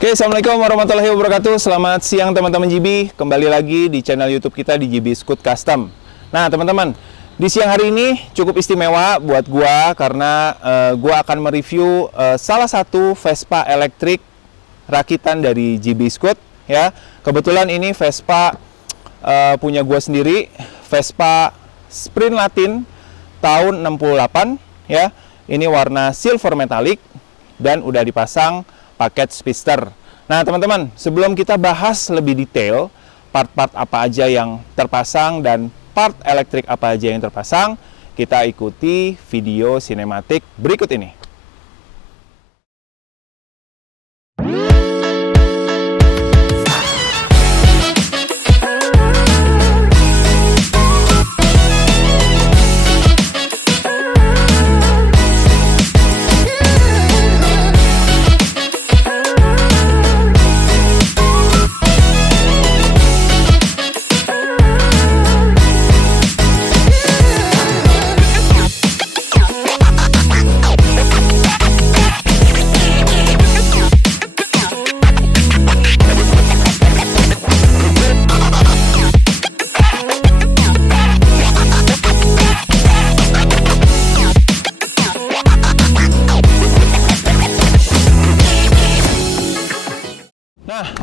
Oke, Assalamualaikum warahmatullahi wabarakatuh. Selamat siang teman-teman GB. Kembali lagi di channel YouTube kita di GB Scoot Custom. Nah, teman-teman, di siang hari ini cukup istimewa buat gua karena gua akan mereview salah satu Vespa elektrik rakitan dari GB Scoot ya. Kebetulan ini Vespa punya gua sendiri, Vespa Sprint Latin tahun 68 ya. Ini warna silver metallic dan udah dipasang paket speedster. Nah, teman-teman, sebelum kita bahas lebih detail part-part apa aja yang terpasang dan part elektrik apa aja yang terpasang, kita ikuti video sinematik berikut ini.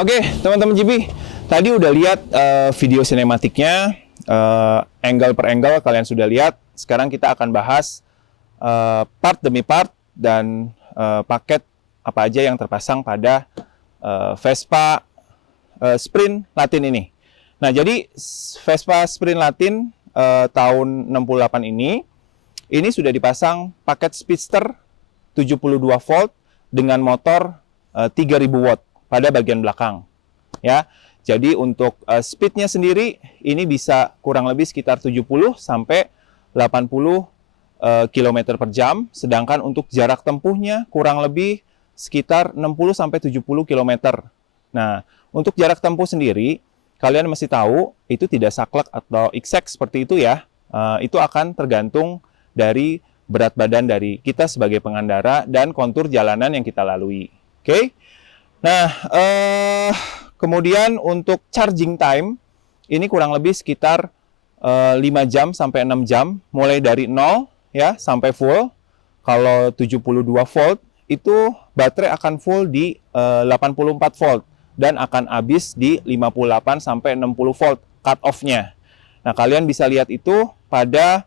Oke, teman-teman GB, tadi udah lihat video sinematiknya, angle per angle kalian sudah lihat. Sekarang kita akan bahas part demi part dan paket apa aja yang terpasang pada Vespa Sprint Latin ini. Nah, jadi Vespa Sprint Latin tahun 68 ini sudah dipasang paket speedster 72 volt dengan motor 3000 watt pada bagian belakang ya. Jadi untuk speednya sendiri ini bisa kurang lebih sekitar 70 sampai 80 km per jam, sedangkan untuk jarak tempuhnya kurang lebih sekitar 60 sampai 70 km. Nah, untuk jarak tempuh sendiri kalian mesti tahu itu tidak saklek atau exact seperti itu ya. Itu akan tergantung dari berat badan dari kita sebagai pengendara dan kontur jalanan yang kita lalui. Oke? Nah, kemudian untuk charging time, ini kurang lebih sekitar 5 jam sampai 6 jam, mulai dari 0 ya sampai full. Kalau 72 volt, itu baterai akan full di 84 volt dan akan habis di 58 sampai 60 volt cut off-nya. Nah, kalian bisa lihat itu pada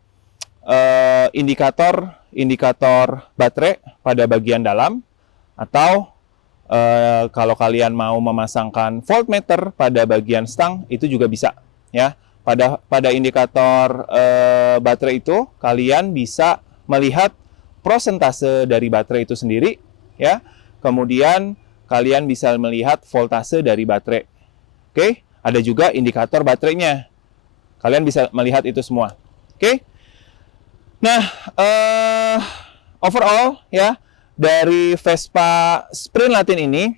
indikator baterai pada bagian dalam, atau kalau kalian mau memasangkan voltmeter pada bagian stang itu juga bisa ya. Pada indikator baterai itu kalian bisa melihat prosentase dari baterai itu sendiri ya. Kemudian kalian bisa melihat voltase dari baterai. Oke, ada juga indikator baterainya. Kalian bisa melihat itu semua. Oke. Nah, overall ya, dari Vespa Sprint Latin ini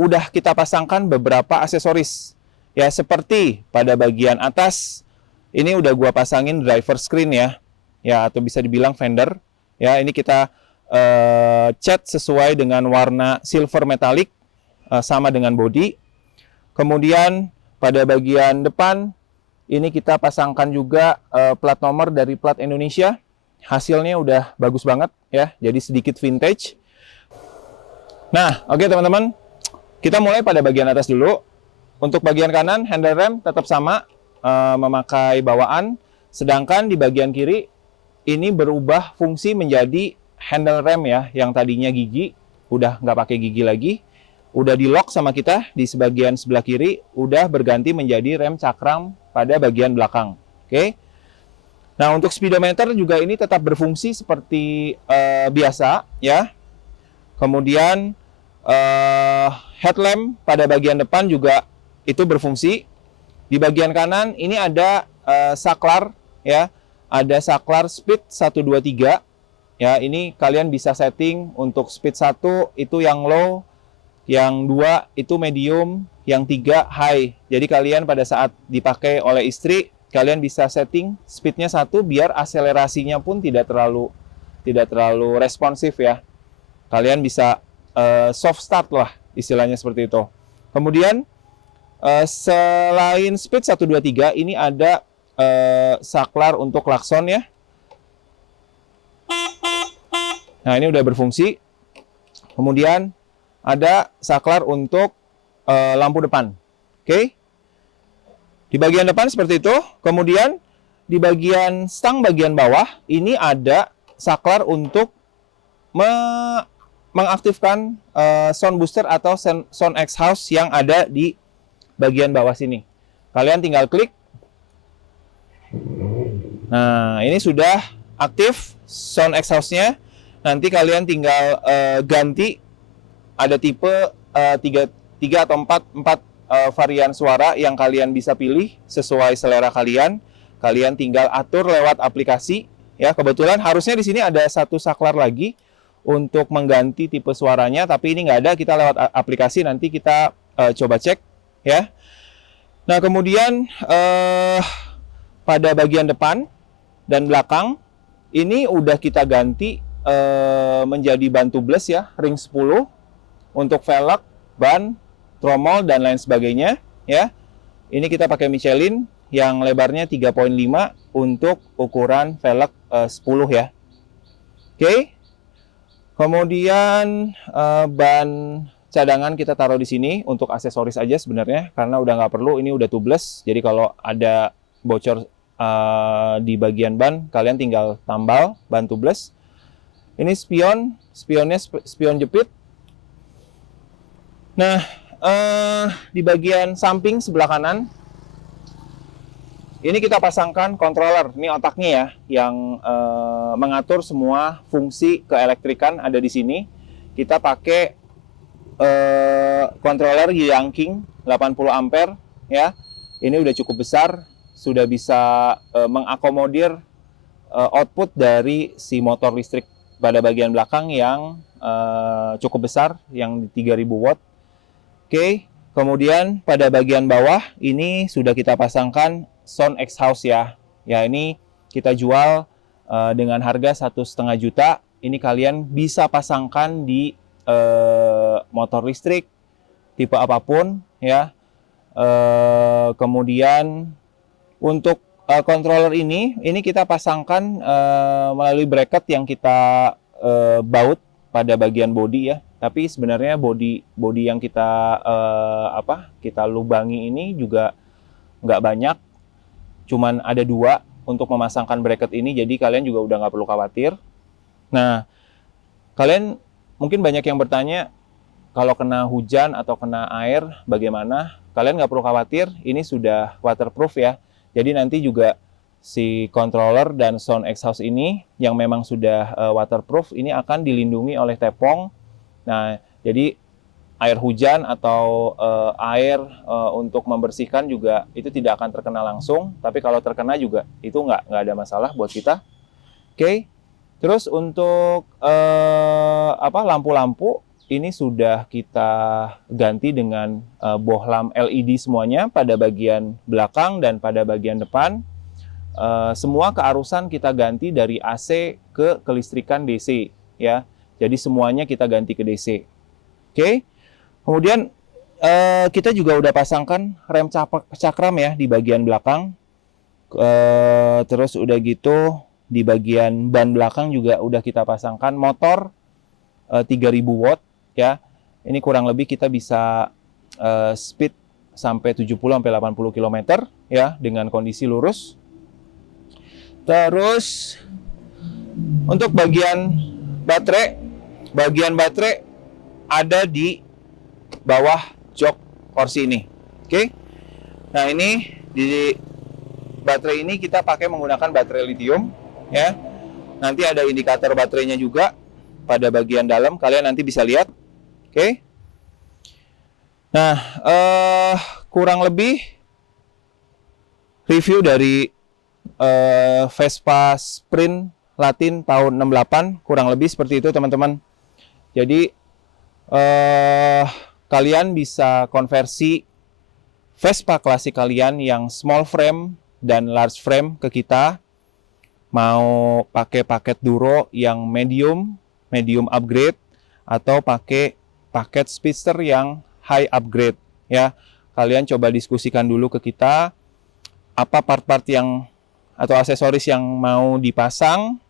udah kita pasangkan beberapa aksesoris ya, seperti pada bagian atas ini udah gua pasangin driver screen ya, atau bisa dibilang fender ya. Ini kita cat sesuai dengan warna silver metallic sama dengan body. Kemudian pada bagian depan ini kita pasangkan juga plat nomor dari plat Indonesia. Hasilnya udah bagus banget ya, jadi sedikit vintage. Nah, oke teman-teman, kita mulai pada bagian atas dulu. Untuk bagian kanan, handle rem tetap sama, memakai bawaan. Sedangkan di bagian kiri, ini berubah fungsi menjadi handle rem ya, yang tadinya gigi, udah nggak pakai gigi lagi. Udah di lock sama kita di sebagian sebelah kiri, udah berganti menjadi rem cakram pada bagian belakang. Oke. Nah, untuk speedometer juga ini tetap berfungsi seperti biasa ya. Kemudian headlamp pada bagian depan juga itu berfungsi. Di bagian kanan ini ada saklar ya. Ada saklar speed 123 ya. Ini kalian bisa setting untuk speed 1 itu yang low, yang 2 itu medium, yang 3 high. Jadi kalian pada saat dipakai oleh istri, kalian bisa setting speednya 1 biar akselerasinya pun tidak terlalu responsif ya. Kalian bisa soft start lah istilahnya seperti itu. Kemudian selain speed 123, ini ada saklar untuk klakson ya. Nah, ini udah berfungsi. Kemudian ada saklar untuk lampu depan. Oke. Di bagian depan seperti itu. Kemudian di bagian stang bagian bawah ini ada saklar untuk mengaktifkan sound booster atau sound exhaust yang ada di bagian bawah sini. Kalian tinggal klik. Nah, ini sudah aktif sound exhaust-nya. Nanti kalian tinggal ganti. Ada tipe 3 atau 4 varian suara yang kalian bisa pilih sesuai selera kalian. Kalian tinggal atur lewat aplikasi. Ya, kebetulan harusnya di sini ada satu saklar lagi untuk mengganti tipe suaranya, tapi ini nggak ada. Kita lewat aplikasi, nanti kita coba cek ya. Nah, kemudian pada bagian depan dan belakang ini udah kita ganti menjadi ban tubeless ya, ring 10 untuk velg, ban, tromol dan lain sebagainya ya. Ini kita pakai Michelin yang lebarnya 3,5 untuk ukuran velg 10 ya. Oke. Kemudian ban cadangan kita taruh di sini untuk aksesoris aja sebenarnya, karena udah nggak perlu, ini udah tubeless. Jadi kalau ada bocor di bagian ban, kalian tinggal tambal ban tubeless. Ini spionnya spion jepit. Nah, di bagian samping sebelah kanan ini kita pasangkan controller. Ini otaknya ya, yang mengatur semua fungsi keelektrikan ada di sini. Kita pakai controller Yanking 80 ampere ya. Ini udah cukup besar, sudah bisa mengakomodir output dari si motor listrik pada bagian belakang yang cukup besar, yang 3000 watt. Oke, kemudian pada bagian bawah ini sudah kita pasangkan sound exhaust ya. Ya, ini kita jual dengan harga 1,5 juta. Ini kalian bisa pasangkan di motor listrik tipe apapun ya. Kemudian untuk controller ini kita pasangkan melalui bracket yang kita baut pada bagian bodi ya. Tapi sebenarnya bodi yang kita kita lubangi ini juga nggak banyak. Cuman ada 2 untuk memasangkan bracket ini, jadi kalian juga udah nggak perlu khawatir. Nah, kalian mungkin banyak yang bertanya, kalau kena hujan atau kena air bagaimana? Kalian nggak perlu khawatir, ini sudah waterproof ya. Jadi nanti juga si controller dan sound exhaust ini yang memang sudah waterproof, ini akan dilindungi oleh tepung. Nah, jadi air hujan atau air untuk membersihkan juga itu tidak akan terkena langsung, tapi kalau terkena juga itu nggak ada masalah buat kita. Oke. Terus untuk lampu-lampu ini sudah kita ganti dengan bohlam LED semuanya pada bagian belakang dan pada bagian depan. Semua kearusan kita ganti dari AC ke kelistrikan DC ya. Jadi semuanya kita ganti ke DC. Oke. Kemudian kita juga udah pasangkan rem cakram ya di bagian belakang. Terus udah gitu di bagian ban belakang juga udah kita pasangkan motor 3000 watt ya. Ini kurang lebih kita bisa speed sampai 70-80 km ya dengan kondisi lurus. Terus untuk bagian baterai ada di bawah jok kursi ini. Oke. Nah, ini di baterai ini kita pakai menggunakan baterai lithium ya. Nanti ada indikator baterainya juga pada bagian dalam, kalian nanti bisa lihat. Oke. Nah, kurang lebih review dari Vespa Sprint Latin tahun 68 kurang lebih seperti itu teman-teman. Jadi kalian bisa konversi Vespa klasik kalian yang small frame dan large frame ke kita. Mau pakai paket Duro yang medium upgrade, atau pakai paket Speedster yang high upgrade ya. Kalian coba diskusikan dulu ke kita apa part-part yang atau aksesoris yang mau dipasang.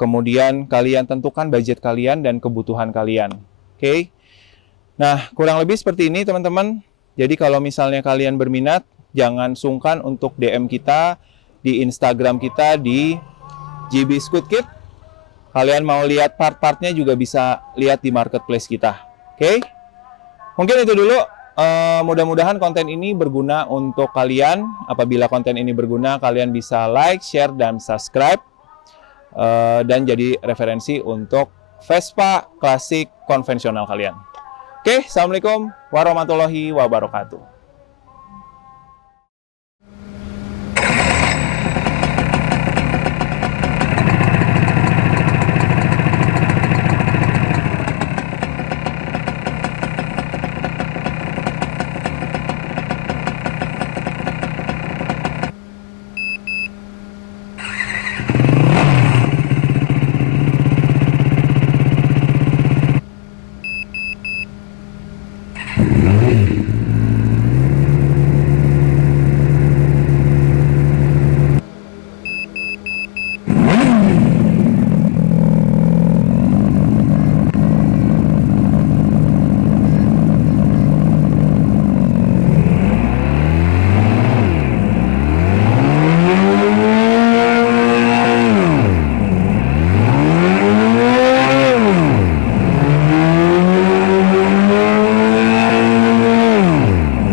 Kemudian kalian tentukan budget kalian dan kebutuhan kalian. Oke. Nah, kurang lebih seperti ini teman-teman. Jadi kalau misalnya kalian berminat, jangan sungkan untuk DM kita di Instagram kita di GB Squid Kit. Kalian mau lihat part-partnya juga bisa lihat di marketplace kita. Oke? Mungkin itu dulu. Mudah-mudahan konten ini berguna untuk kalian. Apabila konten ini berguna, kalian bisa like, share, dan subscribe. Dan jadi referensi untuk Vespa klasik konvensional kalian. Oke, assalamualaikum warahmatullahi wabarakatuh.